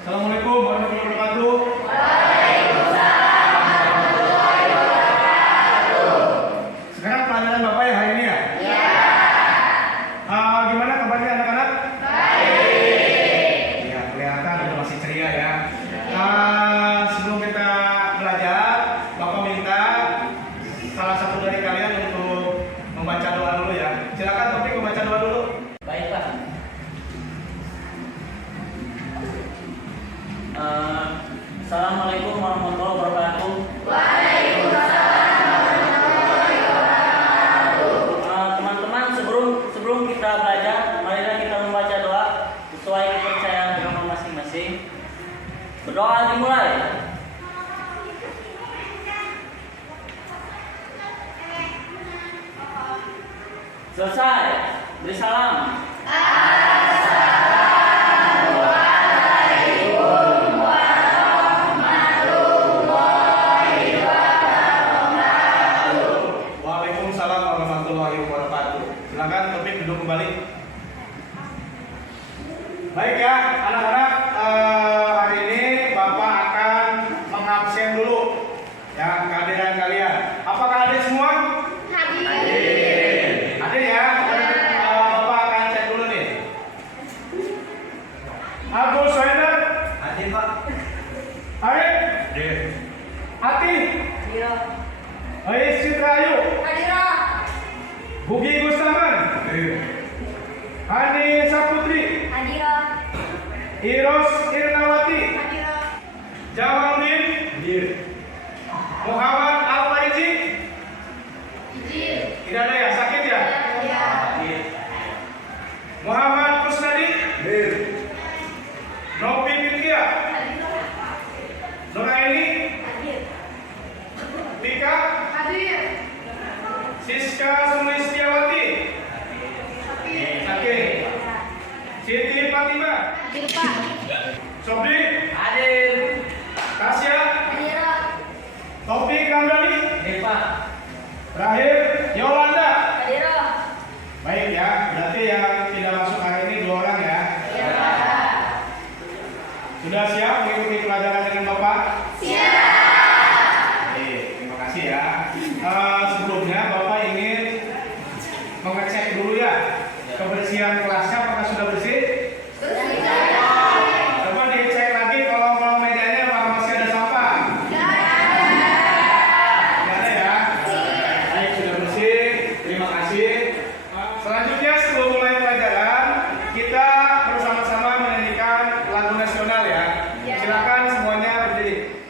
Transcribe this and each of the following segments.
Assalamualaikum warahmatullahi wabarakatuh. Sekarang pelajaran Bapak ya hari ini ya? Iya. Gimana kabarnya anak-anak? Baik. Ya, kelihatan udah masih ceria ya. Sebelum kita belajar, Bapak minta salah satu dari kalian untuk membaca doa dulu ya. Silakan Topik membaca doa dulu. Baik Pak. Assalamualaikum warahmatullahi wabarakatuh. Teman-teman, sebelum kita belajar, marilah kita membaca doa sesuai kepercayaan agama masing-masing. Berdoa dimulai. Selesai. Beri salam. Waalaikumsalam warahmatullahi wabarakatuh. Silakan Topik duduk kembali. Baik ya, anak-anak, hari ini Bapak akan mengabsen dulu ya kehadiran kalian. Apakah hadir semua? Hadir ya. Bapak akan cek dulu nih. Abdul Soender. Hadir Pak. Arif. Hadir. Ati. Ais Citrayu. Bugi Gustaman. Hani Saputri. Iros Irnawati. Jamaluddin. Muhammad Al-Faizi. Tidak ada ya, sakit ya? Muhammad Kusnadi. Nopi Fikia. Nuraini. Tika. Siska Sulistiawati. Sakit. Siti Fatima. Sobri. Hadir. Tasya. Topik Ramdhani. Hadir Pak. Terakhir Yolanda. Baik ya, berarti yang tidak masuk hari ini 2 orang ya. Sudah siap mengikuti pelajaran dengan Bapak? Baik, terima kasih ya. Sebelumnya Bapak ingin mengecek dulu ya kebersihan kelasnya, apakah sudah bersih? Coba dicek lagi kolom-kolom mejanya apakah masih ada sampah? Tidak ada ya? Baik, sudah bersih. Terima kasih. Selanjutnya sebelum mulai pelajaran, kita bersama-sama menyanyikan lagu nasional ya. Silakan semuanya berdiri.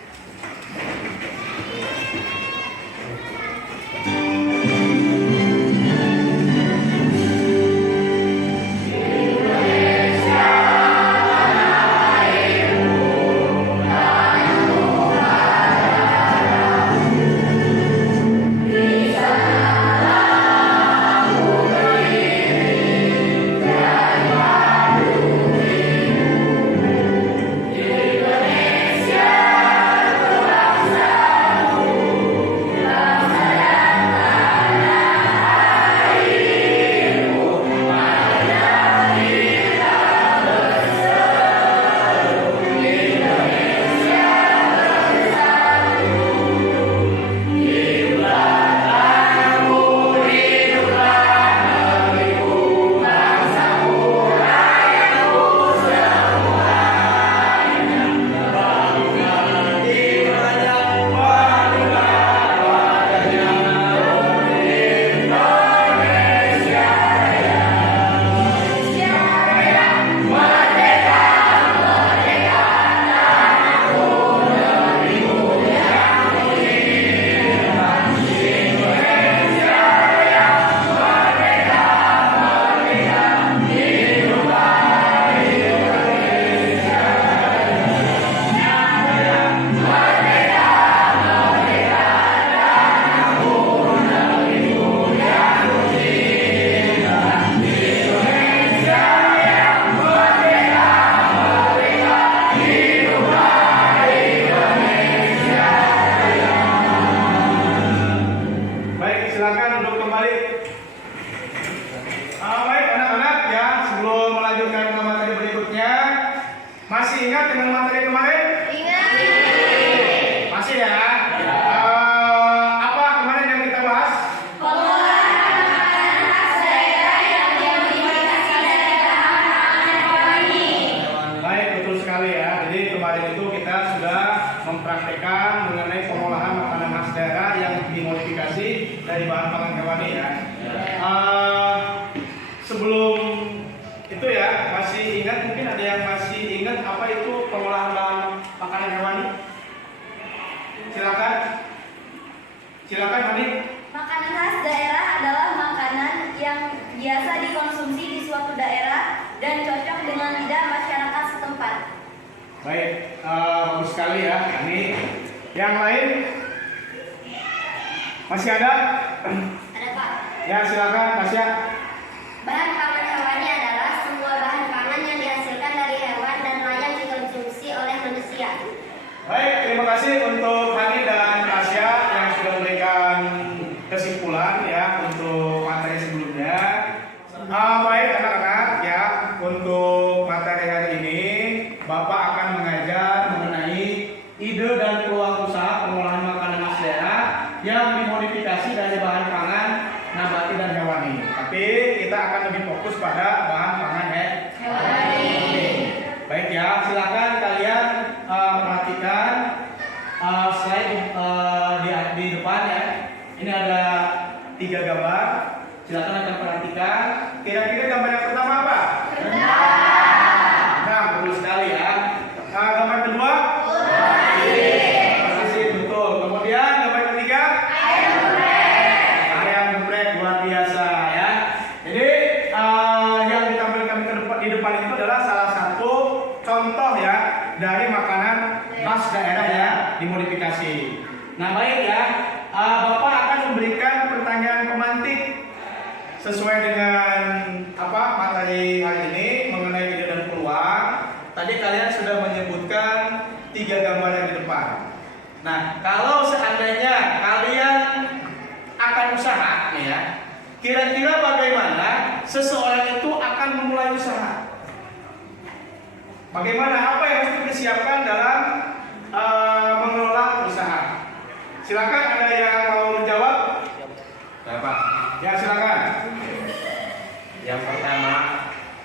Masih ingat dengan materi kemarin? Ingat. Masih ya? Apa kemarin yang kita bahas? Pengolahan makanan khas daerah yang dimodifikasi dari bahan pangan hewani. Baik, betul sekali ya. Jadi kemarin itu kita sudah mempraktekkan mengenai pengolahan makanan khas daerah yang dimodifikasi dari bahan pangan hewani ya. Sebelum itu ya, masih ingat, mungkin ada yang masih ingat apa itu pengolahan bahan makanan hewani? Silakan. Silakan, Hani. Makanan khas daerah adalah makanan yang biasa dikonsumsi di suatu daerah dan cocok dengan lidah masyarakat setempat. Baik, bagus sekali ya. Hani. Yang lain? Masih ada? Ada Pak. Ya, silakan, Tasya. Bahan pangan hewani adalah semua bahan pangan yang dihasilkan dari hewan dan layak dikonsumsi oleh manusia. Baik, terima kasih untuk Hani dan Tasya yang sudah memberikan kesimpulan ya untuk materi sebelumnya. Baik anak-anak ya, untuk materi hari ini Bapak akan mengajar mengenai ide dan peluang usaha pengolahan makanan khas daerah yang dimodifikasi dari bahan pangan nabati dan hewani. Tapi kita akan lebih fokus pada bahan pangan hewani. Baik ya, silakan kalian perhatikan slide di depan ya. Ini ada 3 gambar. Silakan akan perhatikan. Kira-kira gambar yang pertama apa? Nah, betul sekali ya. Gambar kedua? Masih betul. Kemudian gambar ketiga? Ayam geprek luar biasa ya. Jadi yang ditampilkan di depan itu adalah salah satu contoh ya dari makanan khas daerah ya dimodifikasi. Nah baik ya, Bapak akan memberikan pertanyaan pemantik sesuai dengan apa materi hari ini mengenai ide dan peluang. Tadi kalian sudah menyebutkan 3 gambar yang di depan. Nah kalau seandainya kalian akan usaha nih ya, kira-kira bagaimana seseorang itu akan memulai usaha? Bagaimana, apa yang harus dipersiapkan dalam mengelola usaha? Silakan, ada yang mau menjawab? Ya Pak, Ya silakan. yang pertama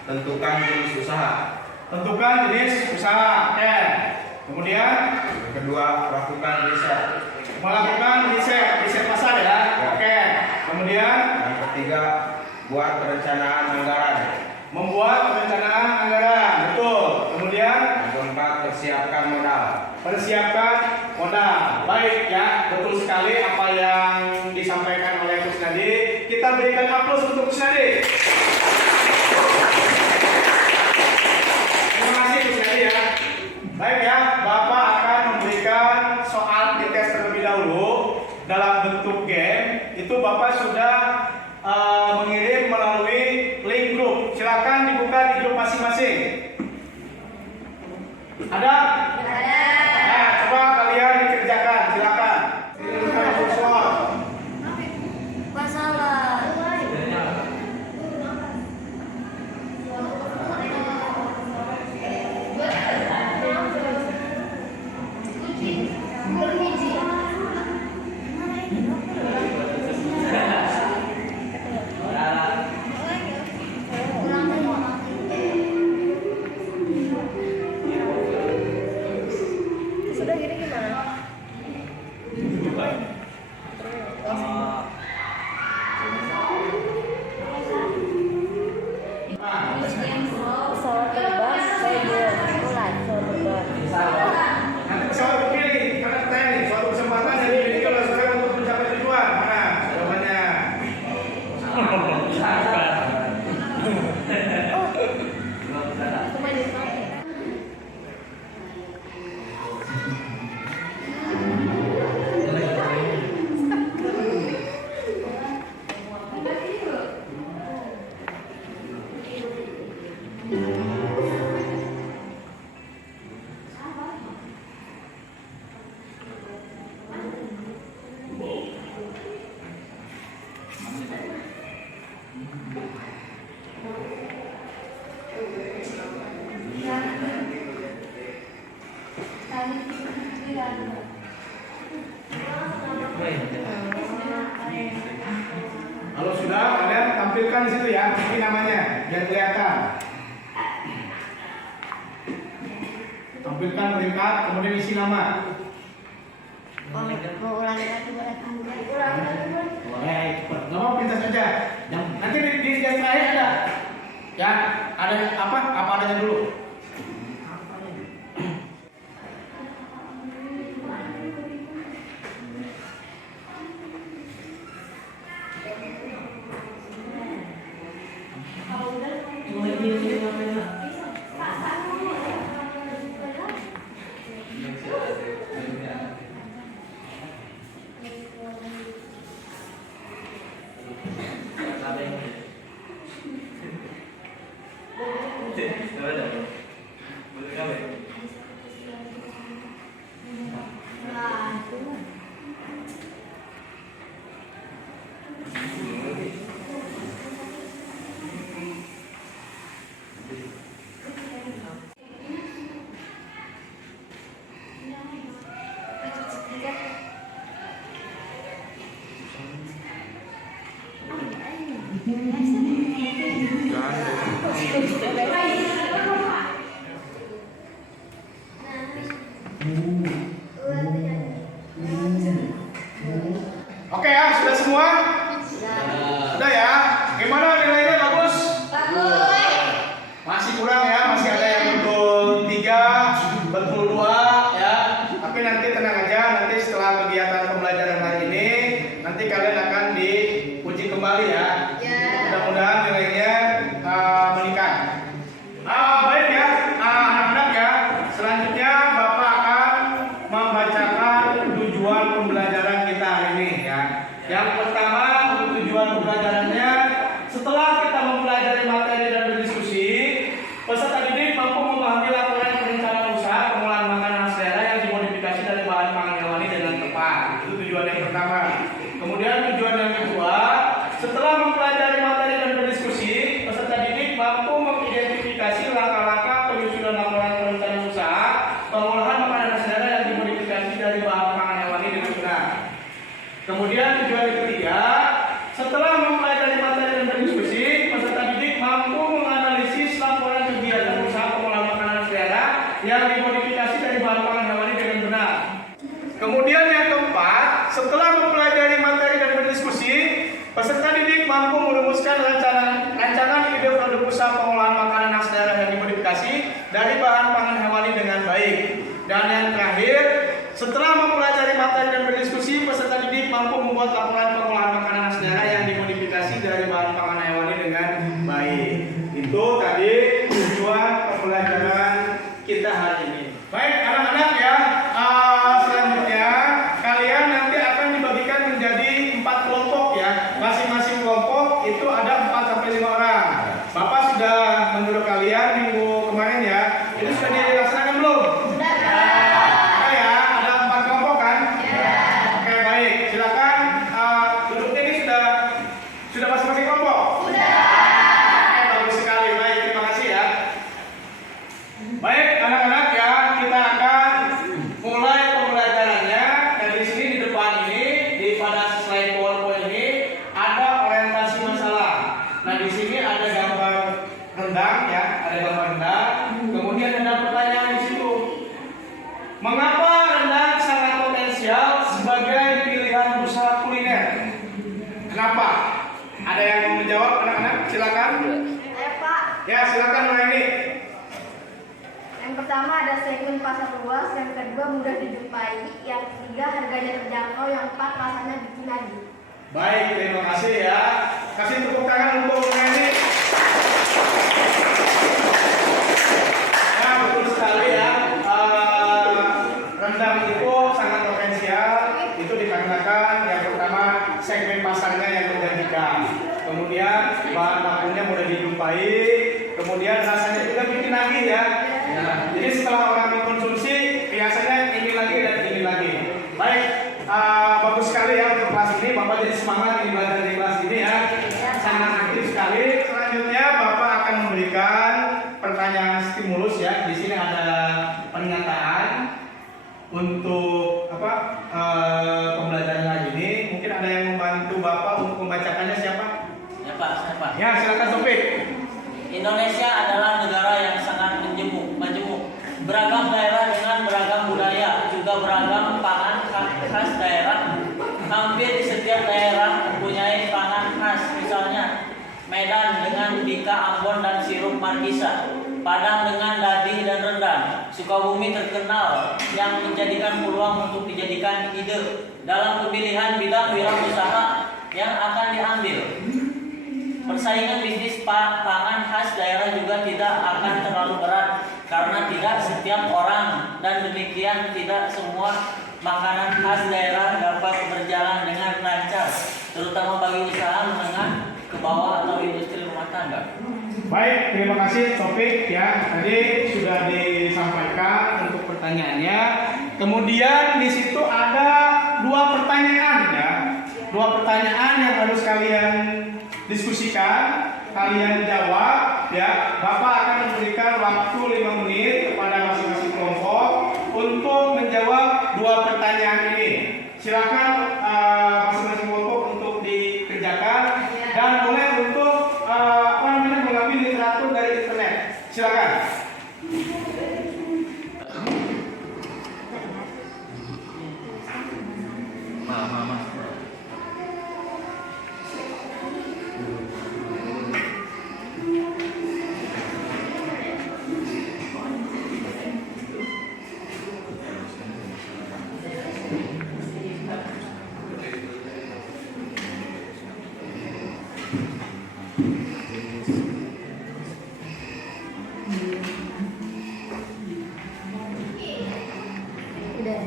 tentukan jenis usaha. Tentukan jenis usaha. Kemudian Yang kedua lakukan riset. melakukan riset pasar ya. Oke. Kemudian Yang ketiga buat perencanaan anggaran. membuat perencanaan anggaran. Betul. Kemudian Yang keempat persiapkan modal. persiapkan modal. Baik ya, betul sekali apa yang disampaikan oleh Gus Nadi. Kita berikan aplaus untuk Gus Nadi. Terima kasih Gus Nadi ya. Baik ya, Bapak akan memberikan soal dites terlebih dahulu dalam bentuk game. Itu Bapak sudah mengirim melalui link grup. Silakan dibuka di grup masing-masing. Ada? Nah, coba kalian dikerjakan, silakan. Silakan Joshua. Masalah. Kalau sudah, kalian tampilkan di situ ya, ini namanya, biar kelihatan. Tampilkan peringkat, kemudian isi nama. Mau ulangi lagi boleh? Boleh, cepat. Nggak mau pintas saja. Nanti di yang terakhir ada. Ya, ada apa? Apa adanya dulu. Oke ya, sudah semua? Sudah ya? Gimana nilainya, bagus? Masih kurang ya, masih ada yang betul 3, betul 2 ya. Tapi nanti tenang aja, nanti setelah kegiatan pembelajaran hari ini, nanti kalian akan diuji kembali ya. Mudah-mudahan nilainya meningkat. Baik ya, anak-anak ya. Selanjutnya Bapak akan membacakan tujuan pembelajaran kita hari ini ya. Yang pertama, untuk tujuan pembelajarannya, setelah kita mempelajari materi dan berdiskusi, peserta didik mampu memahami laporan perencanaan usaha pengolahan makanan khas daerah yang dimodifikasi dari bahan pangan hewani dengan tepat. Itu tujuan yang pertama. Kemudian tujuan yang kedua, setelah mempelajari materi dan berdiskusi, peserta didik mampu mengidentifikasi langkah-langkah penyusunan laporan perencanaan usaha pengolahan makanan khas daerah yang dimodifikasi dari bahan pangan hewani dengan benar. Kemudian tujuan yang ketiga, setelah mempelajari materi dan berdiskusi, peserta didik mampu menganalisis laporan kegiatan usaha pengolahan makanan khas daerah yang dimodifikasi dari bahan pangan hewani dengan benar. Kemudian yang keempat, setelah mempelajari materi dan berdiskusi, peserta didik mampu merumuskan rancangan ide produk usaha pengolahan makanan khas daerah yang dimodifikasi dari bahan pangan hewani dengan baik. Dan yang terakhir, setelah mempelajari materi dan berdiskusi, peserta didik mampu membuat laporan pengolahan makanan khas daerah yang dimodifikasi dari bahan pangan hewani dengan baik. Itu tadi tujuan pembelajaran kita hari ini. Baik anak-anak ya, selanjutnya kalian nanti akan dibagikan menjadi 4 kelompok ya. Masing-masing kelompok itu ada 4-5 orang. Bapak sudah menurut kalian minggu kemarin ya. Itu sudah dilaksanakan belum? Sudah ya, ada 4 kelompok kan? Oke baik, silakan duduknya ini sudah masing-masing kelompok? Oke bagus sekali, baik terima kasih ya. Baik anak-anak ya, kita akan mulai pembelajarannya. Dan di sini di depan ini, pada slide PowerPoint ini ada orientasi masalah. Nah di sini ada gambar rendang ya, ada gambar rendang. Kemudian ada pertanyaan di situ. Mengapa rendang sangat potensial sebagai pilihan usaha kuliner? Kenapa? Ada yang mau menjawab anak-anak? Silakan. Ayo Pak. Ya silakan Noeni. Yang pertama ada segmen pasar luas, yang kedua mudah dijumpai, yang ketiga harganya terjangkau, yang keempat rasanya bikin lagi. Baik, terima kasih ya. Kasih tepuk tangan untuk Noeni. Ya betul sekali ya. Rendang itu sangat potensial. Itu dikarenakan yang pertama segmen pasarnya yang menjanjikan. Kemudian bahan bakunya mudah dijumpai. Kemudian rasanya juga bikin lagi ya. Nah, jadi setelah orang mengkonsumsi biasanya ini lagi dan ini lagi. Baik, bagus sekali ya untuk kelas ini. Bapak jadi semangat belajar di kelas ini ya. Sangat aktif sekali. Selanjutnya Bapak akan memberikan untuk pembelajaran hari ini. Mungkin ada yang membantu Bapak untuk membacakannya, siapa? Ya Pak, siapa? Ya, silakan Taufik. Indonesia adalah negara yang sangat majemuk, beragam daerah dengan beragam budaya, juga beragam pangan khas daerah. Hampir di setiap daerah mempunyai pangan khas, misalnya Medan dengan bika Ambon dan sirup markisa, Padang dengan dadi dan rendang, Sukabumi terkenal yang menjadikan peluang untuk dijadikan ide dalam pemilihan bidang wirausaha yang akan diambil. Persaingan bisnis pangan khas daerah juga tidak akan terlalu berat karena tidak setiap orang dan demikian tidak semua makanan khas daerah dapat berjalan dengan lancar, terutama bagi usaha menengah ke bawah atau industri rumah tangga. Baik, terima kasih Taufik ya. Tadi sudah disampaikan untuk pertanyaannya. Kemudian di situ ada 2 pertanyaan ya. 2 pertanyaan yang harus kalian diskusikan, kalian jawab ya. Bapak akan memberikan waktu 5 menit kepada masing-masing kelompok untuk menjawab 2 pertanyaan ini. Silakan masing-masing kelompok untuk dikerjakan dan boleh untuk mengambil literatur dari internet. Silakan. Mama. Udah.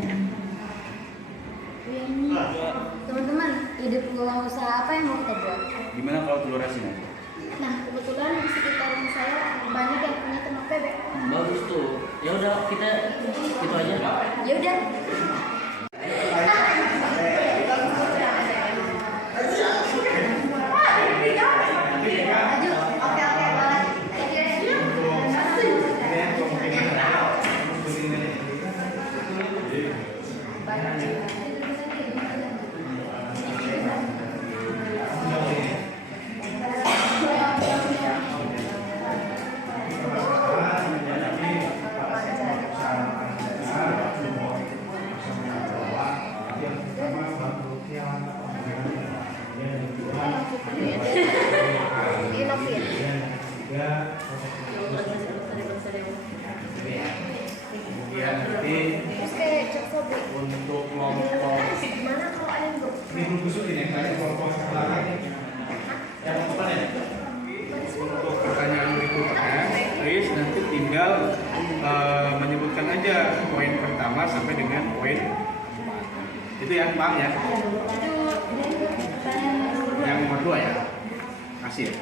Teman-teman, ide peluang usaha apa yang mau kita buat? Gimana kalau telur asin aja? Nah, kebetulan di sekitar rumah saya banyak yang punya ternak bebek. Bagus tuh. Ya udah kita itu aja. Ya udah. Maju. Oke, boleh. Inovin. Kemudian nanti Terus kayak cek sobek. untuk kelompok Gimana kalau ada yang ini belum kusutin ya, tadi kelompok belakang yang depan ya. Untuk pertanyaan berikutnya, Chris nanti tinggal menyebutkan aja poin pertama sampai dengan poin 4. Itu ya, Pak ya. Yang nomor 2 ya. Kasih ya.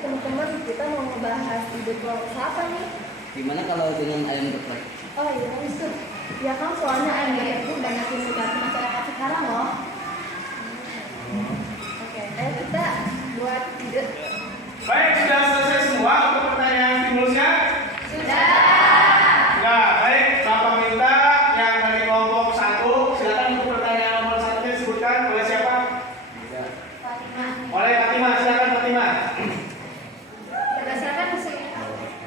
Teman-teman, kita mau ngebahas ide peluang usaha apa nih? Gimana kalau dengan ayam geprek? Oh iya, bagus tuh. Ya kan soalnya ayam geprek itu banyak diminati masyarakat sekarang loh. Oke, ayo kita buat ide. Baik, sudah selesai semua untuk pertanyaan stimulusnya? Sudah. Nah, baik, Bapak minta yang dari kelompok 1, silakan untuk pertanyaan nomor 1 disebutkan oleh siapa? Fatimah. Oleh Fatimah, silakan Fatimah. Berdasarkan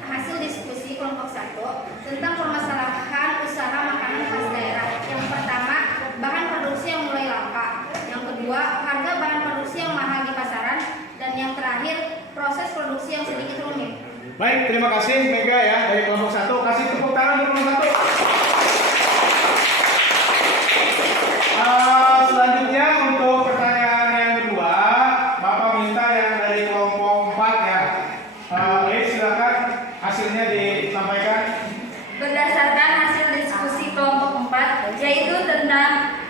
hasil diskusi kelompok 1 tentang permasalahan usaha makanan khas daerah. Yang pertama, bahan produksi yang mulai langka. Yang kedua, harga bahan produksi yang mahal di pasaran. Dan yang terakhir, proses produksi yang sedikit rumit. Baik, terima kasih Mega ya dari kelompok 1. Kasih tepuk tangan untuk kelompok 1. Selanjutnya untuk pertanyaan yang kedua, Bapak minta yang dari kelompok 4 ya. Silakan hasilnya disampaikan. Berdasarkan hasil diskusi kelompok 4, yaitu tentang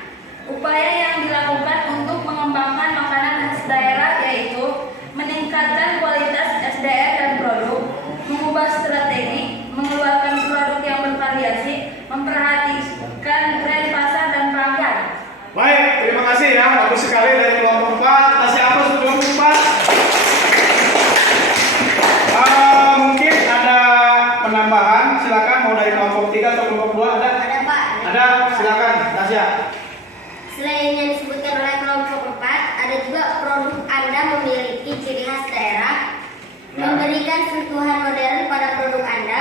upaya yang dilakukan untuk mengembangkan makanan khas daerah, yaitu meningkatkan kualitas SDM dan produk, mengubah strategi, mengeluarkan produk yang bervariasi, memperhatikan tren pasar dan pelanggan. Baik, terima kasih ya. Bagus sekali dari kelompok 4. Kasih apa untuk kelompok 4? Mungkin ada penambahan. Silakan mau dari kelompok 3 atau kelompok 2 ada? Ada Pak, Ada, silakan Tasya. Selain yang disebutkan oleh kelompok 4, ada juga produk Anda memiliki ciri khas daerah, memberikan sentuhan modern pada produk Anda,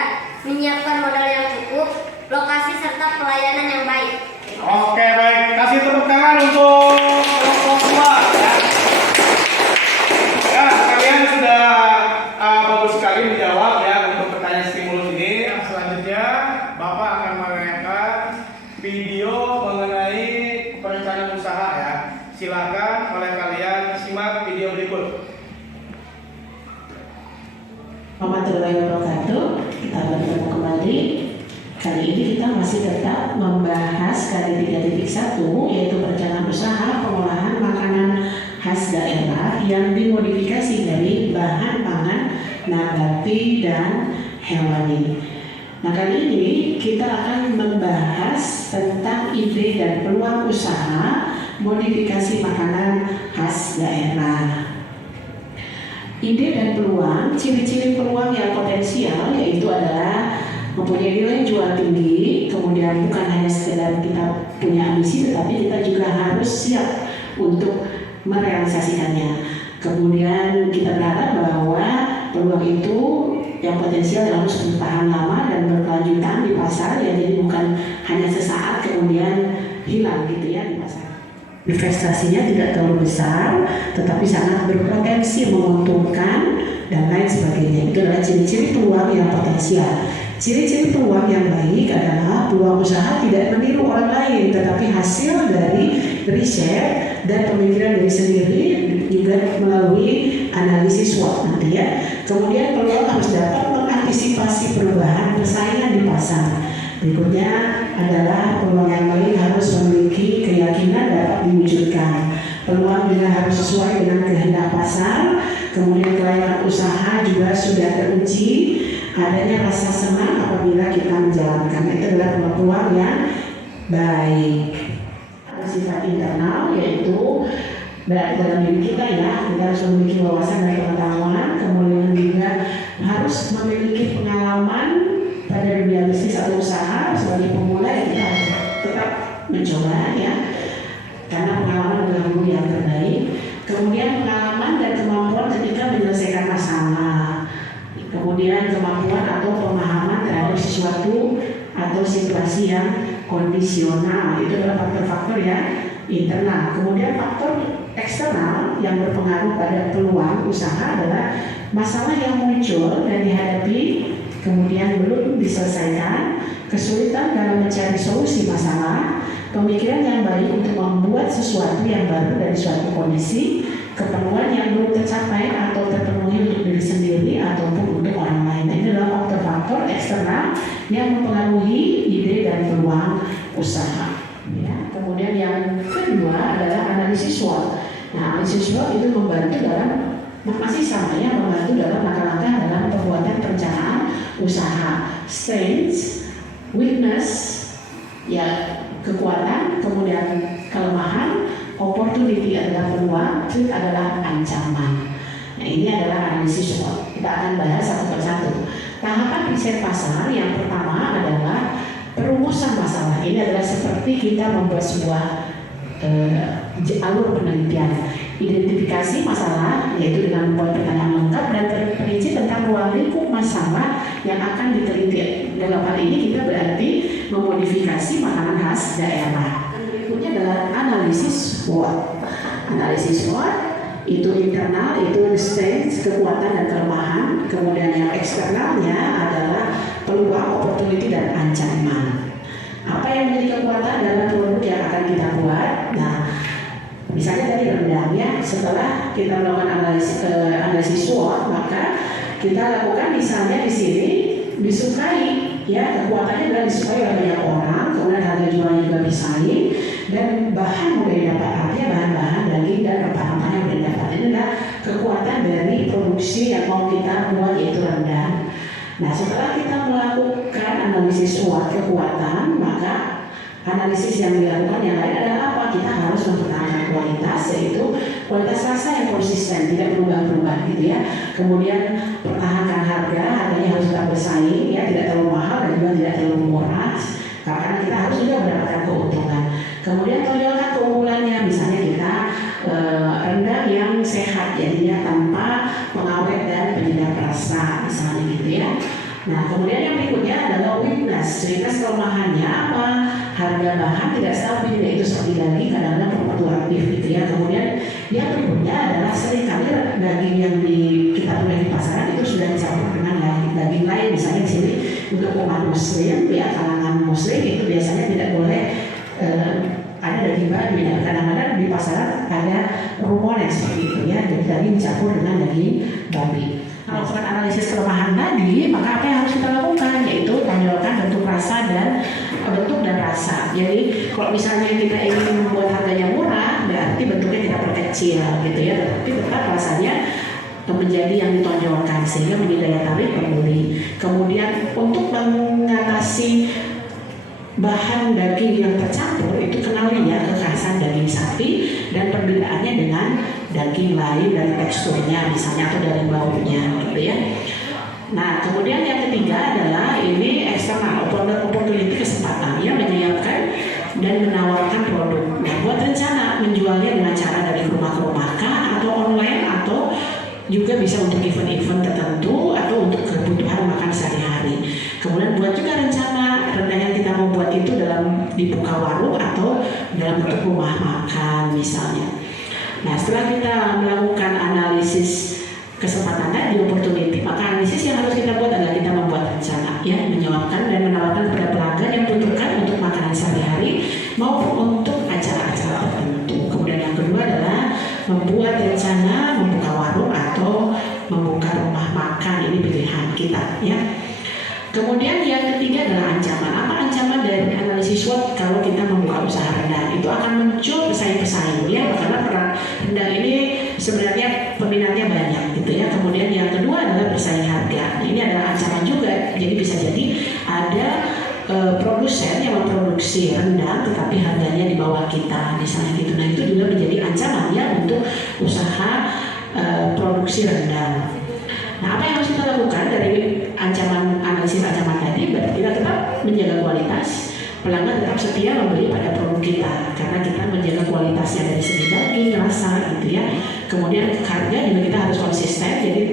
menyiapkan modal yang cukup, lokasi serta pelayanan yang baik. Oke, baik. Kasih tepuk tangan untuk kelompok 2 ya. Ya, kalian sudah bagus sekali menjawab ya untuk pertanyaan stimulus ini. Selanjutnya, Bapak akan menayangkan video mengenai perencanaan usaha ya. Silakan oleh kalian simak video berikut. Warahmatullahi wabarakatuh. Kita bertemu kembali. Kali ini kita masih tetap membahas kali 3.1, yaitu perencanaan usaha pengolahan makanan khas daerah yang dimodifikasi dari bahan pangan nabati dan hewani. Nah, kali ini kita akan membahas tentang ide dan peluang usaha modifikasi makanan khas daerah. Ide dan peluang, ciri-ciri peluang yang potensial yaitu adalah mempunyai nilai jual tinggi, kemudian bukan hanya sekedar kita punya ambisi, tetapi kita juga harus siap untuk merealisasikannya. Kemudian kita berharap bahwa peluang itu yang potensial harus bertahan lama dan berkelanjutan di pasar, ya, jadi bukan hanya sesaat kemudian hilang gitu ya di pasar. Investasinya tidak terlalu besar, tetapi sangat berpotensi menguntungkan dan lain sebagainya. Itu adalah ciri-ciri peluang yang potensial. Ciri-ciri peluang yang baik adalah peluang usaha tidak meniru orang lain, tetapi hasil dari riset dan pemikiran diri sendiri juga melalui analisis SWOT nanti ya. Kemudian peluang harus dapat mengantisipasi perubahan persaingan di pasar. Berikutnya adalah peluang yang baik harus memiliki keyakinan dapat diwujudkan. Peluang juga harus sesuai dengan kehendak pasar. Kemudian kelayakan usaha juga sudah teruji. Adanya rasa senang apabila kita menjalankan. Itu adalah peluang yang baik. Sifat internal yaitu dalam diri kita ya, kita harus memiliki wawasan dan pengetahuan. Kemudian juga harus memiliki pengalaman pada dunia bisnis atau usaha. Sebagai pemula ya kita harus tetap mencoba ya, karena pengalaman adalah guru yang terbaik. Kemudian pengalaman dan kemampuan ketika menyelesaikan masalah. Kemudian kemampuan atau pemahaman terhadap sesuatu atau situasi yang kondisional. Itu adalah faktor-faktor yang internal. Kemudian faktor eksternal yang berpengaruh pada peluang usaha adalah masalah yang muncul dan dihadapi kemudian belum diselesaikan, kesulitan dalam mencari solusi masalah, pemikiran yang baik untuk membuat sesuatu yang baru dari suatu kondisi, keperluan yang belum tercapai atau terpenuhi untuk diri sendiri ataupun untuk orang lain. Ini adalah faktor-faktor eksternal yang mempengaruhi ide dan peluang usaha. Ya. Kemudian yang kedua adalah analisis SWOT. Nah, analisis SWOT itu membantu dalam masih sama ya, membantu dalam langkah-langkah dalam pembuatan perencanaan usaha. Strengths, weakness, ya kekuatan, kemudian kelemahan, opportunity adalah peluang, threat adalah ancaman. Nah, ini adalah analisis SWOT. Kita akan bahas satu persatu. Tahapan riset pasar yang pertama adalah perumusan masalah. Ini adalah seperti kita membuat sebuah alur penelitian. Identifikasi masalah yaitu dengan membuat pertanyaan lengkap dan terperinci tentang ruang lingkup masalah yang akan diteliti. Dalam hal ini kita berarti memodifikasi makanan khas daerah. Berikutnya adalah analisis SWOT. Analisis SWOT itu internal, itu strength, kekuatan dan kelemahan. Kemudian yang eksternalnya adalah peluang, opportunity dan ancaman. Apa yang menjadi kekuatan dalam produk yang akan kita buat? Nah, misalnya tadi rendang ya, setelah kita melakukan analisis SWOT, maka kita lakukan misalnya di sini disukai, ya kekuatannya adalah disukai oleh banyak orang, kemudian harga jualnya juga bersaing dan bahan mudah didapat, artinya bahan-bahan daging dan rempah-rempah yang mudah didapat. Ini adalah kekuatan dari produksi yang mau kita buat yaitu rendang. Nah, setelah kita melakukan analisis SWOT kekuatan, maka analisis yang dilakukan yang lain adalah apa? Kita harus mempertahankan kualitas, yaitu kualitas rasa yang konsisten, tidak berubah-ubah gitu ya. Kemudian pertahankan harganya harus tetap bersaing ya, tidak terlalu mahal dan juga tidak terlalu murah. Karena kita harus juga mendapatkan Kemudian tonjolkan keunggulannya, misalnya kita rendang yang sehat, jadinya tanpa pengawet dan penyedap rasa, misalnya gitu ya. Nah, kemudian yang berikutnya adalah weakness. Weakness kelemahannya apa? Harga bahan tidak stabil, yaitu seperti daging kadang-kadang fluktuatif gitu ya. Kemudian yang berikutnya adalah seringkali daging yang kita punya di pasaran itu sudah dicampur dengan daging lain. Misalnya di sini untuk umat muslim, ya kalangan muslim itu biasanya tidak boleh ada daging babi. Dan kadang-kadang di pasaran ada rumor yang seperti itu ya, jadi daging dicampur dengan daging babi. Kalau melakukan analisis kelemahan tadi, maka apa yang harus kita lakukan? Yaitu tonjolkan bentuk rasa dan rasa. Jadi kalau misalnya kita ingin membuat harganya murah, berarti bentuknya tidak perkecil gitu ya, tetapi tetap rasanya menjadi yang ditonjolkan sehingga menjadi daya tarik pembeli. Kemudian untuk mengatasi bahan daging yang tercampur itu kenali ya kekhasan daging sapi dan perbedaannya dengan daging lain dari teksturnya misalnya atau dari baunya gitu ya. Nah kemudian yang ketiga adalah ini eksternal opportunity, kesempatan ya menyiapkan dan menawarkan produk. Nah buat rencana menjualnya dengan cara dari rumah ke rumah kah atau online atau juga bisa untuk event-event tertentu atau untuk kebutuhan makan sehari-hari. Kemudian buat juga rencana rendang yang kita mau buat itu dibuka warung atau dalam bentuk rumah makan misalnya. Nah setelah kita melakukan analisis kesempatan tadi opportunity, maka analisis yang harus kita buat adalah kita membuat rencana ya, menyewakan dan menawarkan kepada pelanggan yang membutuhkan untuk makanan sehari-hari maupun untuk acara-acara tertentu. Kemudian yang kedua adalah membuat rencana membuka warung atau membuka rumah makan, ini pilihan kita ya. Kemudian yang ketiga adalah ancaman. Apa ancaman dari analisis SWOT kalau kita membuka usaha rendang? Itu akan muncul pesaing-pesaing ya, karena rendang ini sebenarnya peminatnya banyak gitu ya. Kemudian yang kedua adalah bersaing harga. Nah, ini adalah ancaman juga. Jadi bisa jadi ada produsen yang memproduksi rendang tetapi harganya di bawah kita misalnya gitu. Nah itu juga menjadi ancaman ya untuk usaha produksi rendang. Nah apa yang harus kita lakukan dari analisis ancaman tadi? Berarti kita tetap menjaga kualitas, pelanggan tetap setia membeli pada produk kita karena kita menjaga kualitasnya dari segi daging, rasa gitu ya. Kemudian harga juga kita harus konsisten. Jadi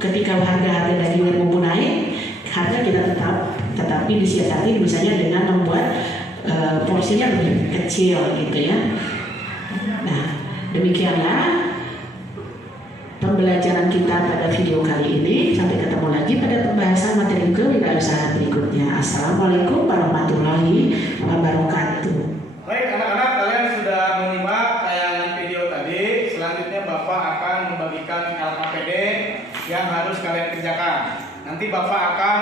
ketika harga daging yang naik, harga kita tetapi disiasati misalnya dengan membuat porsinya lebih kecil gitu ya. Nah demikianlah pembelajaran kita pada video kali ini. Sampai ketemu lagi pada pembahasan materi kewirausahaan berikutnya. Assalamualaikum warahmatullahi wabarakatuh. Baik anak-anak, kalian sudah menyimak tayangan video tadi. Selanjutnya Bapak akan membagikan LKPD yang harus kalian kerjakan. Nanti Bapak akan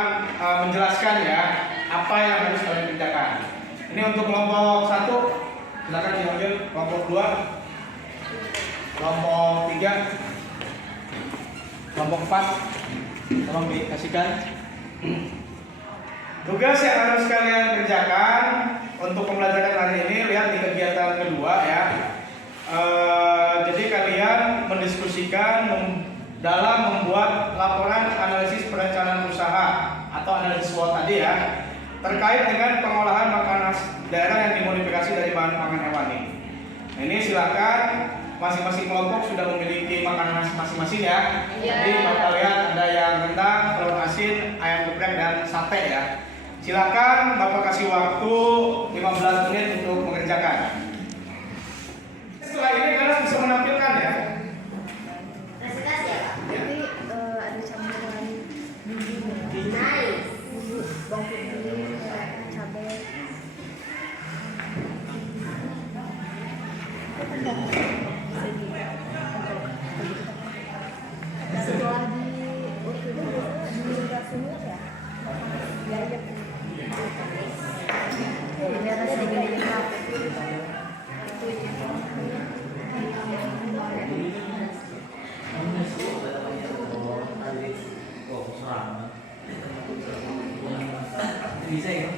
menjelaskan ya apa yang harus kalian kerjakan. Ini untuk kelompok 1, silakan diambil. Kelompok 2, kelompok 3, kelompok 4, tolong dikasihkan. Tugas yang harus kalian kerjakan untuk pembelajaran hari ini, lihat di kegiatan kedua ya. Jadi kalian mendiskusikan dalam membuat laporan analisis perencanaan usaha atau analisis SWOT tadi ya, terkait dengan pengolahan makanan daerah yang dimodifikasi dari bahan pangan hewani. Nah, ini silakan masing-masing kelompok sudah memiliki makanan masing-masing ya. Jadi Bapak lihat ada yang rendang, telur asin, ayam geprek dan sate ya. Silakan Bapak kasih waktu 15 menit untuk mengerjakan. Setelah ini kalian bisa menampilkan ya. Presentasi ya Pak? Ya. Ada campuran Nice. bawang putih, cabai. Setelah diminta ya? Ya, iya. Ini ada sedikit Bisa ya?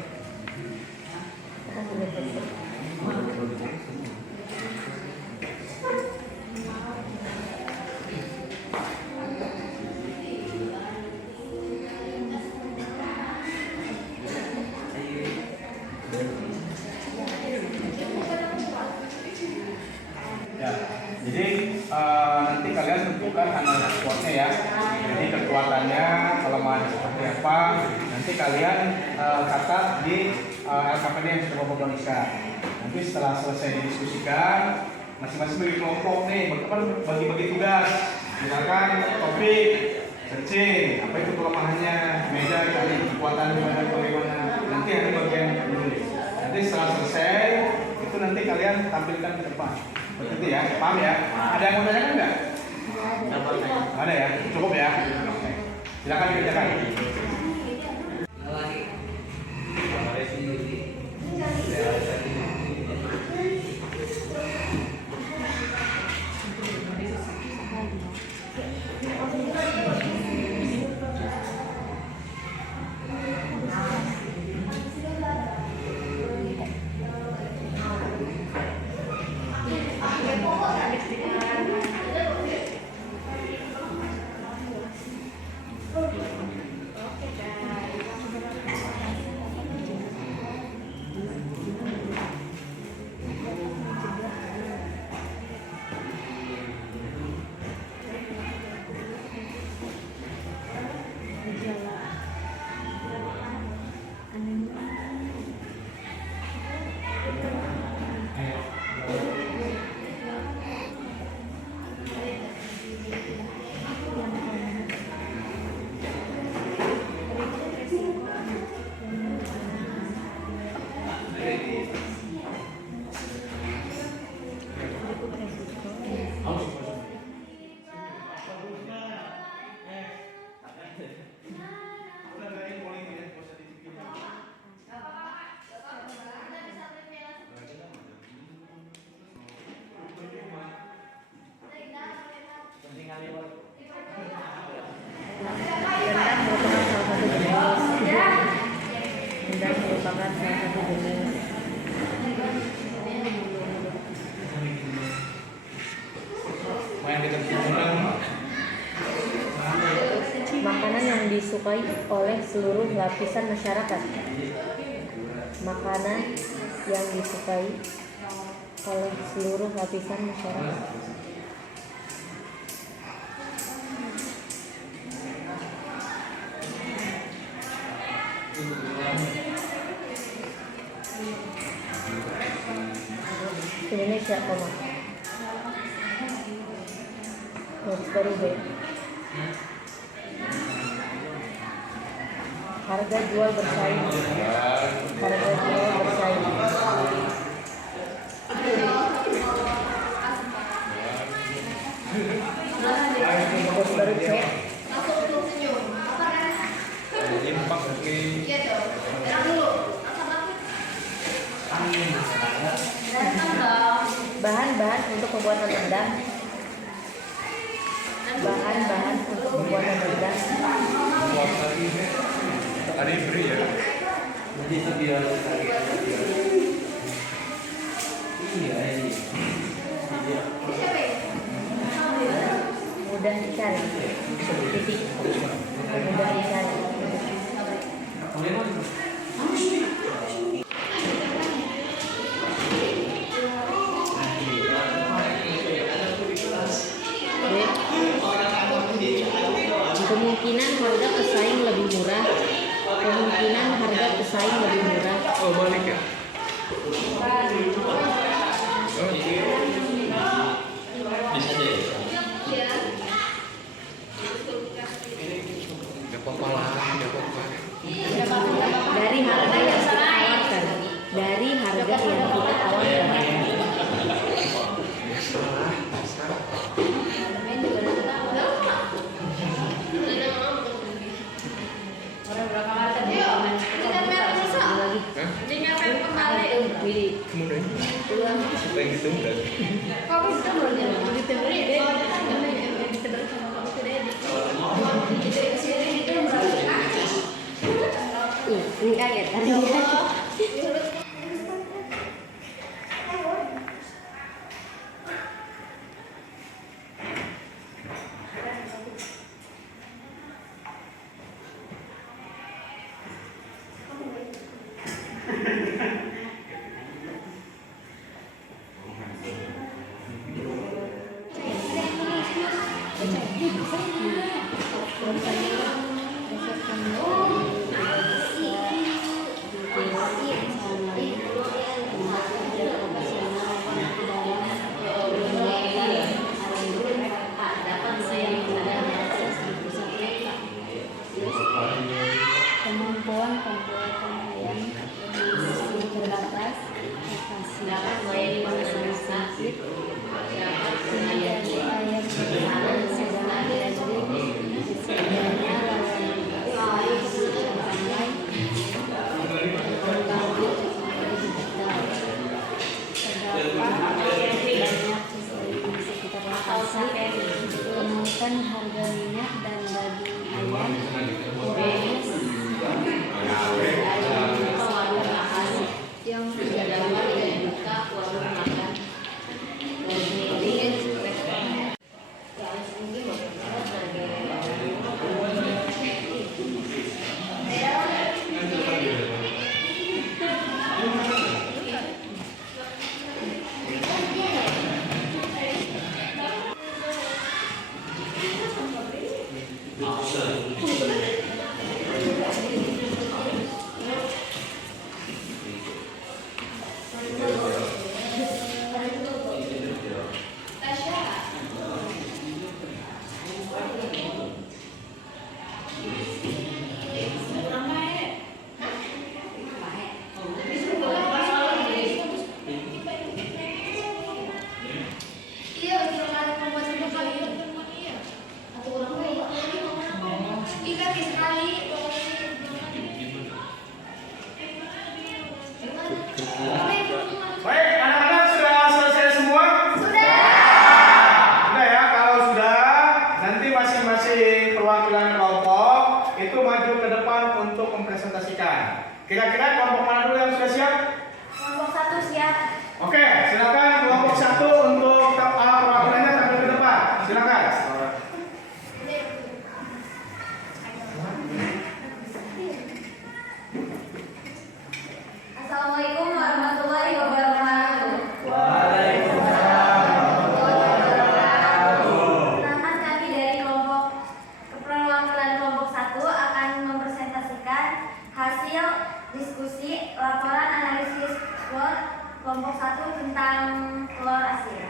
tentukan analisa SWOT-nya ya. Jadi kekuatannya, kelemahannya seperti apa, nanti kalian catat di LKPD yang sudah Bapak Bonisa. Nanti setelah selesai didiskusikan, masing-masing bagi kelompok nih, bagi-bagi tugas. Misalkan topik, searching, apa itu kelemahannya, beda cari kekuatannya bagaimana. Nanti ada bagian menulis. Nanti setelah selesai, itu nanti kalian tampilkan ke depan. Begitu ya, paham ya? Ada yang mau tanyakan enggak? Ada ya, cukup ya. Oke. Silakan dikerjakan. Makanan yang disukai oleh seluruh lapisan masyarakat. Makanan yang disukai oleh seluruh lapisan masyarakat. Indonesia, baru B. Harga jual bersaing. Harga jual bersaing. Terus baru C. Bahan-bahan untuk pembuatan rendang. Bahan-bahan untuk pembuatan rendang. Ada yang beri ya. Mudah dicari. Titik. Mudah dicari. Kemungkinan harga pesaing lebih murah. Kemungkinan harga pesaing lebih murah. Oh, balik ya. Bisa deh. Dari harga yang kita tawarkan. Dari harga yang kita tawarkan. Kemudian siapa yang ditunda? Ini kaget tadi. Baik, anak-anak sudah selesai semua? Sudah ya, kalau sudah, nanti masing-masing perwakilan kelompok itu maju ke depan untuk mempresentasikan. Kira-kira kelompok mana dulu yang sudah siap? Kelompok 1 siap. Oke, silakan kelompok 1 untuk perwakilannya tampil ke depan. Silakan. Assalamualaikum warahmatullahi wabarakatuh. Pertama kami dari kelompok perwakilan kelompok 1 akan mempresentasikan hasil diskusi laporan analisis telur kelompok 1 tentang telur asin.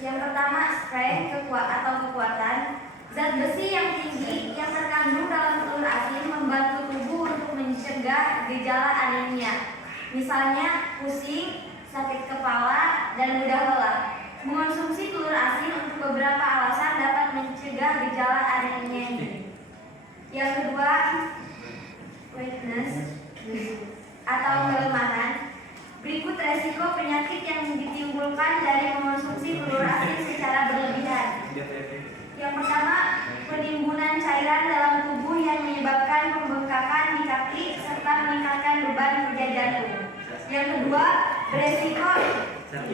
Yang pertama, strength atau kekuatan. Zat besi yang tinggi yang terkandung dalam telur asin membantu tubuh untuk mencegah gejala anemia. Misalnya pusing, sakit kepala, dan mudah lelah. Mengonsumsi telur asin untuk beberapa alasan dapat mencegah gejala anemia ini. Yang kedua, weakness atau kelemahan. Berikut resiko penyakit yang ditimbulkan dari mengonsumsi telur asin secara berlebihan. Yang pertama, penimbunan cairan dalam tubuh yang menyebabkan pembengkakan di kaki serta meningkatkan beban kerja jantung. Yang kedua, beresiko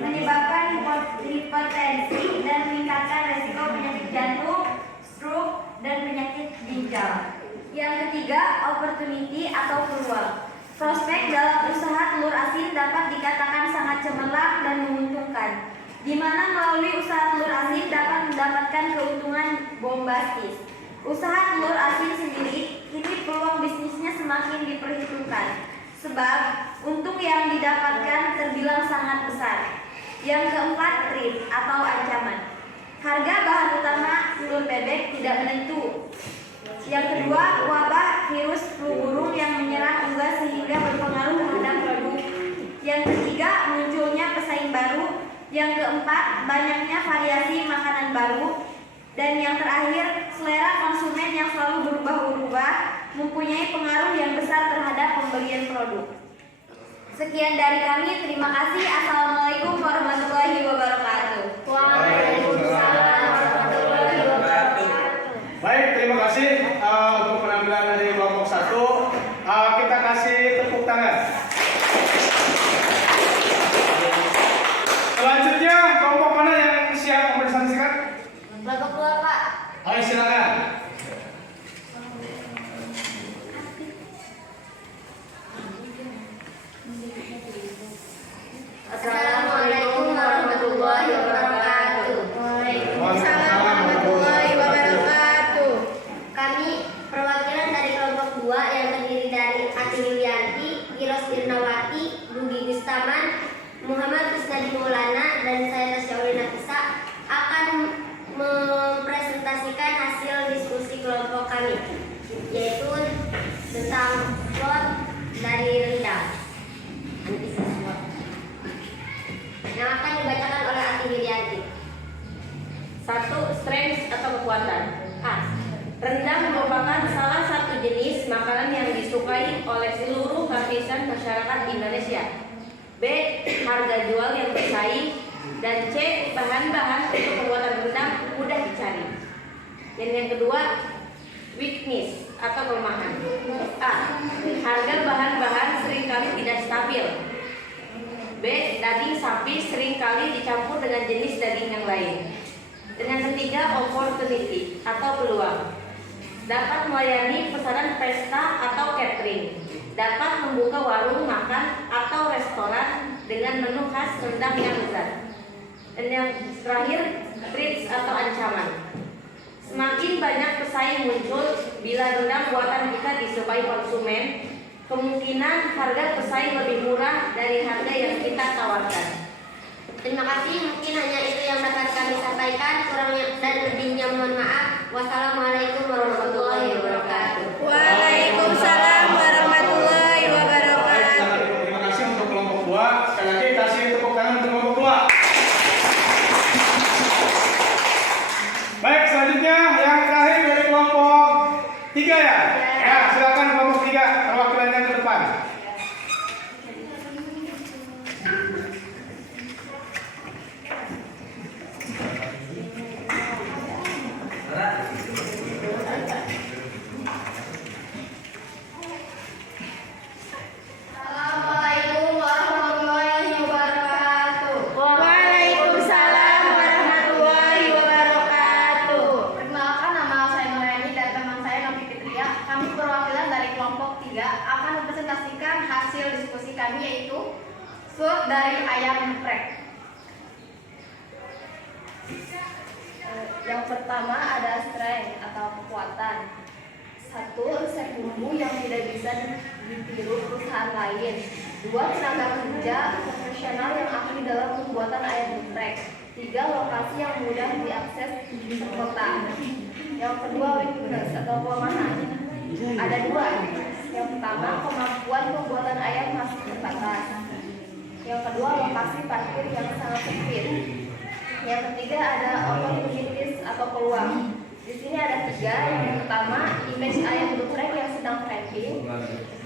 menyebabkan hipertensi dan meningkatkan resiko penyakit jantung, stroke, dan penyakit ginjal. Yang ketiga, opportunity atau peluang. Prospek dalam usaha telur asin dapat dikatakan sangat cemerlang dan menguntungkan, di mana melalui usaha telur asin dapat mendapatkan keuntungan bombastis. Usaha telur asin sendiri kini peluang bisnisnya semakin diperhitungkan, sebab untung yang didapatkan terbilang sangat besar. Yang keempat, risk atau ancaman. Harga bahan utama telur bebek tidak menentu. Yang kedua, wabah virus flu burung yang menyerang unggas sehingga berpengaruh terhadap produk. Yang ketiga, munculnya pesaing baru. Yang keempat, banyaknya variasi makanan baru. Dan yang terakhir, selera konsumen yang selalu berubah-ubah mempunyai pengaruh yang besar terhadap pembelian produk. Sekian dari kami, terima kasih. Assalamualaikum warahmatullahi wabarakatuh. Waalaikumsalam warahmatullahi wabarakatuh. Baik, terima kasih untuk penampilan dari kelompok 1. Kita kasih tepuk tangan. Selanjutnya, kelompok mana yang siap mempresentasikan? Kelompok 2, Pak. Ayo silakan. Assalamualaikum warahmatullahi wabarakatuh. Waalaikumsalam warahmatullahi wabarakatuh. Kami perwakilan dari kelompok 2 yang terdiri dari Ati Yulianti, Giros Irnawati, Budi Gustaman, Muhammad Kusnadi Maulana, dan saya Tasyaulina Nafisa akan mempresentasikan hasil diskusi kelompok kami, yaitu tentang plot dari rendang yang akan dibacakan oleh Ati Yulianti. 1. Strength atau kekuatan. A. Rendang merupakan salah satu jenis makanan yang disukai oleh seluruh lapisan masyarakat Indonesia. B. Harga jual yang bersaing. Dan C. Bahan-bahan untuk pembuatan rendang mudah dicari. Dan yang kedua, weakness atau kelemahan. A. Harga bahan-bahan seringkali tidak stabil. B. Daging sapi seringkali dicampur dengan jenis daging yang lain. Dan yang ketiga, opportunity atau peluang. Dapat melayani pesanan pesta atau catering. Dapat membuka warung makan atau restoran dengan menu khas rendang yang lezat. Dan yang terakhir, threats atau ancaman. Semakin banyak pesaing muncul bila rendang buatan kita disukai konsumen, kemungkinan harga pesaing lebih murah dari harga yang kita tawarkan. Terima kasih, mungkin hanya itu yang dapat kami sampaikan. Kurangnya dan lebihnya mohon maaf. Wassalamualaikum warahmatullahi wabarakatuh. Waalaikumsalam warahmatullahi wabarakatuh. Terima kasih untuk kelompok 2. Sekali lagi kasih tepuk tangan untuk kelompok 2. Baik, selanjutnya yang terakhir dari kelompok 3 ya. Ya, silakan kelompok 3. akan mempresentasikan hasil diskusi kami, yaitu SWOT dari ayam geprek. Yang pertama ada strength atau kekuatan. 1. Resep bumbu yang tidak bisa ditiru perusahaan lain. 2. Tenaga kerja profesional yang ahli dalam pembuatan ayam geprek. 3. Lokasi yang mudah diakses di kota. Yang kedua, weakness atau kelemahan. Ada 2. Yang pertama, kemampuan pembuatan ayam masih terbatas. Yang kedua, lokasi parkir yang sangat sempit. Yang ketiga, ada opportunities atau peluang. Di sini ada 3. Yang pertama, image ayam geprek yang sedang trending,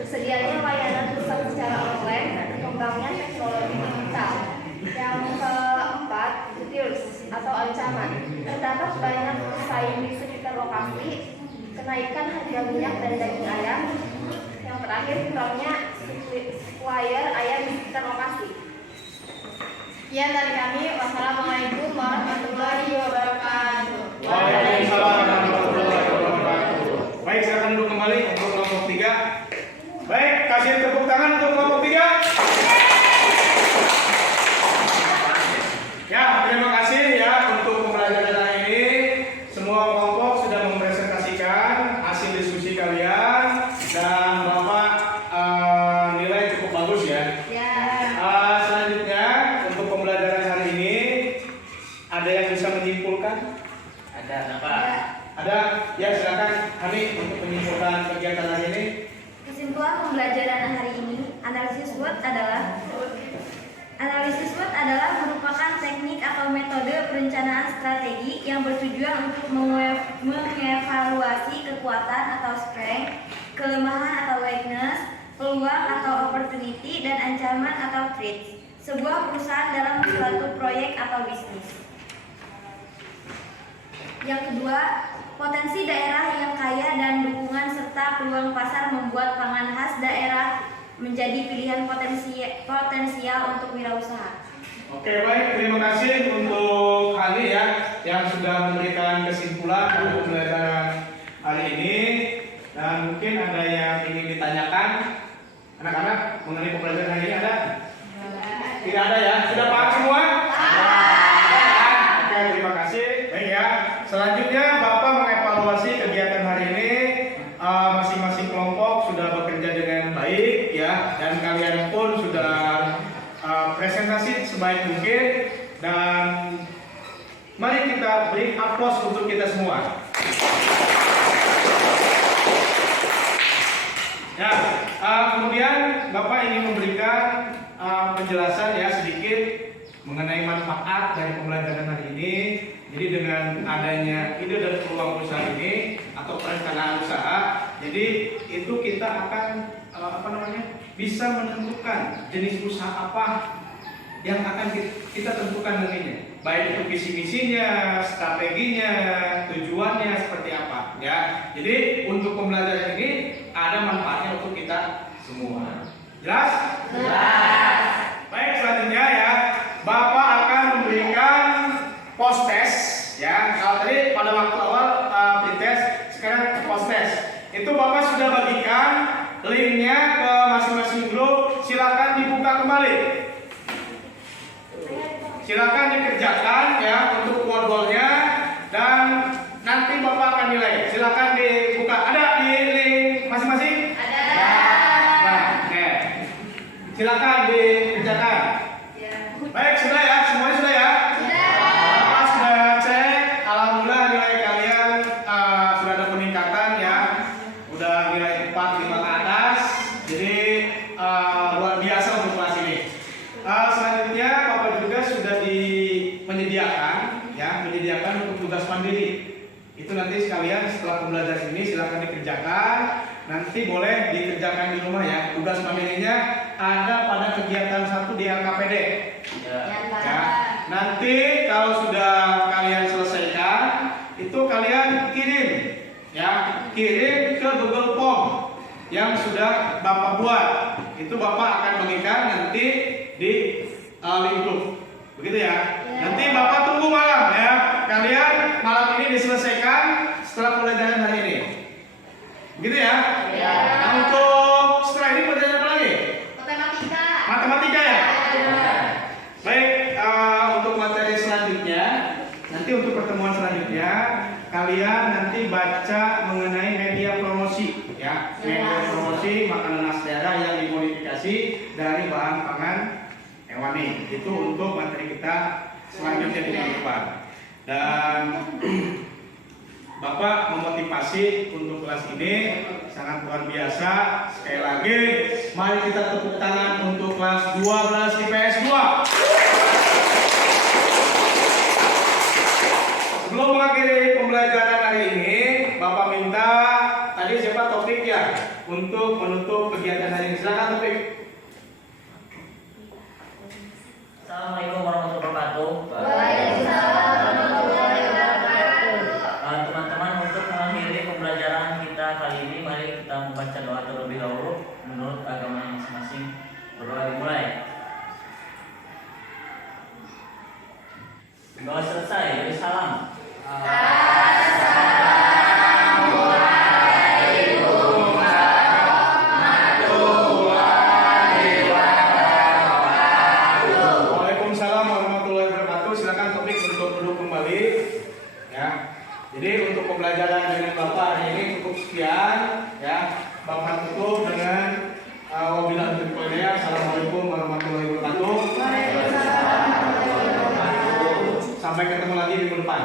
tersedianya layanan pesan secara online, dan berkembangnya teknologi digital. Yang keempat, threats atau ancaman. Terdapat banyak pesaing di sekitar lokasi, kenaikan harga minyak dan daging ayam. Yang terakhir, kurangnya supplier ayam di sekitar lokasi. Sekian dari kami. Wassalamualaikum warahmatullahi wabarakatuh. Waalaikumsalam warahmatullahi wabarakatuh. Baik, silakan duduk kembali untuk kelompok 3. Baik, kasih tepuk tangan untuk kelompok 3. Ya, terima kasih ya untuk pembelajaran hari ini. Semua kelompok sudah mempresentasikan hasil diskusi kalian dan Bapak nilai cukup bagus ya. Selanjutnya untuk pembelajaran hari ini ada yang bisa menyimpulkan? Ada apa? Ada? Ya, silakan Hani untuk menyimpulkan kegiatan hari ini. Kesimpulan pembelajaran hari ini, analisis SWOT adalah merupakan teknik atau metode perencanaan strategi yang bertujuan untuk mengevaluasi kekuatan atau strength, kelemahan atau weakness, peluang atau opportunity, dan ancaman atau threats sebuah perusahaan dalam suatu proyek atau bisnis. Yang kedua, potensi daerah yang kaya dan dukungan serta peluang pasar membuat pangan khas daerah menjadi pilihan potensial untuk wirausaha. Oke, baik, terima kasih untuk Hani ya yang sudah memberikan kesimpulan untuk pembelajaran hari ini. Dan mungkin ada yang ingin ditanyakan anak-anak mengenai pembelajaran hari ini ada? Tidak ada ya? Sudah paham semua? Oke, terima kasih. Baik ya. Selanjutnya Bapak mengevaluasi kegiatan hari ini. Masing-masing kelompok sudah bekerja dengan baik ya, dan kalian pun sudah presentasi sebaik mungkin, dan mari kita beri aplaus untuk kita semua. Ya, kemudian Bapak ingin memberikan penjelasan ya sedikit mengenai manfaat dari pembelajaran hari ini. Jadi dengan adanya ide dan peluang usaha ini atau perencanaan usaha, jadi itu kita akan bisa menentukan jenis usaha apa yang akan kita tentukan nantinya, baik itu visi misinya, strateginya, tujuannya seperti apa ya. Jadi untuk pembelajaran ini ada manfaatnya untuk kita semua. Jelas? Jelas. Baik, selanjutnya ya Bapak akan memberikan post test ya. Kalau tadi pada waktu awal pretest, sekarang post test. Itu Bapak sudah bagikan linknya ke masing-masing grup. Silakan dibuka kembali. Silakan dikerjakan ya untuk word-wordnya, dan nanti Bapak akan nilai. Silakan dibuka. Ada di link masing-masing? Ada. Nah, oke. Silakan dikerjakan. Baik, sudah ya, semuanya sudah ya. Bapak sudah cek, alhamdulillah nilai kalian sudah ada peningkatan ya. Udah nilai 4, 5 ke atas. Jadi luar biasa untuk kelas ini. Selanjutnya Bapak juga sudah menyediakan untuk tugas mandiri. Itu nanti sekalian setelah pembelajaran ini silakan dikerjakan. Nanti boleh dikerjakan di rumah ya. Tugas mandirinya ada pada kegiatan 1 di LKPD. Ya. Nanti kalau sudah kalian selesaikan, itu kalian kirim ke Google Form yang sudah Bapak buat. Itu Bapak akan bagikan nanti di link grup. Begitu ya. Nanti Bapak tunggu malam ya. Kalian malam ini diselesaikan setelah pembelajaran hari ini. Begitu ya. Nah, untuk masing-masing makanan khas daerah yang dimodifikasi dari bahan pangan hewani. Itu untuk materi kita selanjutnya di minggu depan. Dan Bapak memotivasi untuk kelas ini sangat luar biasa. Sekali lagi, mari kita tepuk tangan untuk kelas 12 IPS 2. Sebelum mengakhiri pembelajaran hari ini, Bapak minta tadi siapa Topik ya untuk menutup kegiatan hari ini. Silakan Topik. Assalamualaikum warahmatullahi wabarakatuh. Waalaikumsalam warahmatullahi wabarakatuh. Teman-teman, untuk mengakhiri pembelajaran kita kali ini, mari kita membaca doa terlebih dahulu menurut agama masing-masing. Berdoa dimulai. Doa selesai, beri salam. Waalaikumsalam warahmatullahi wabarakatuh. Silakan Topik untuk duduk kembali. Ya. Jadi untuk pembelajaran dengan Bapak hari ini cukup sekian. Ya. Bapak tutup dengan wabillahi taufiq wal hidayah. Assalamualaikum warahmatullahi wabarakatuh. Sampai ketemu lagi minggu depan.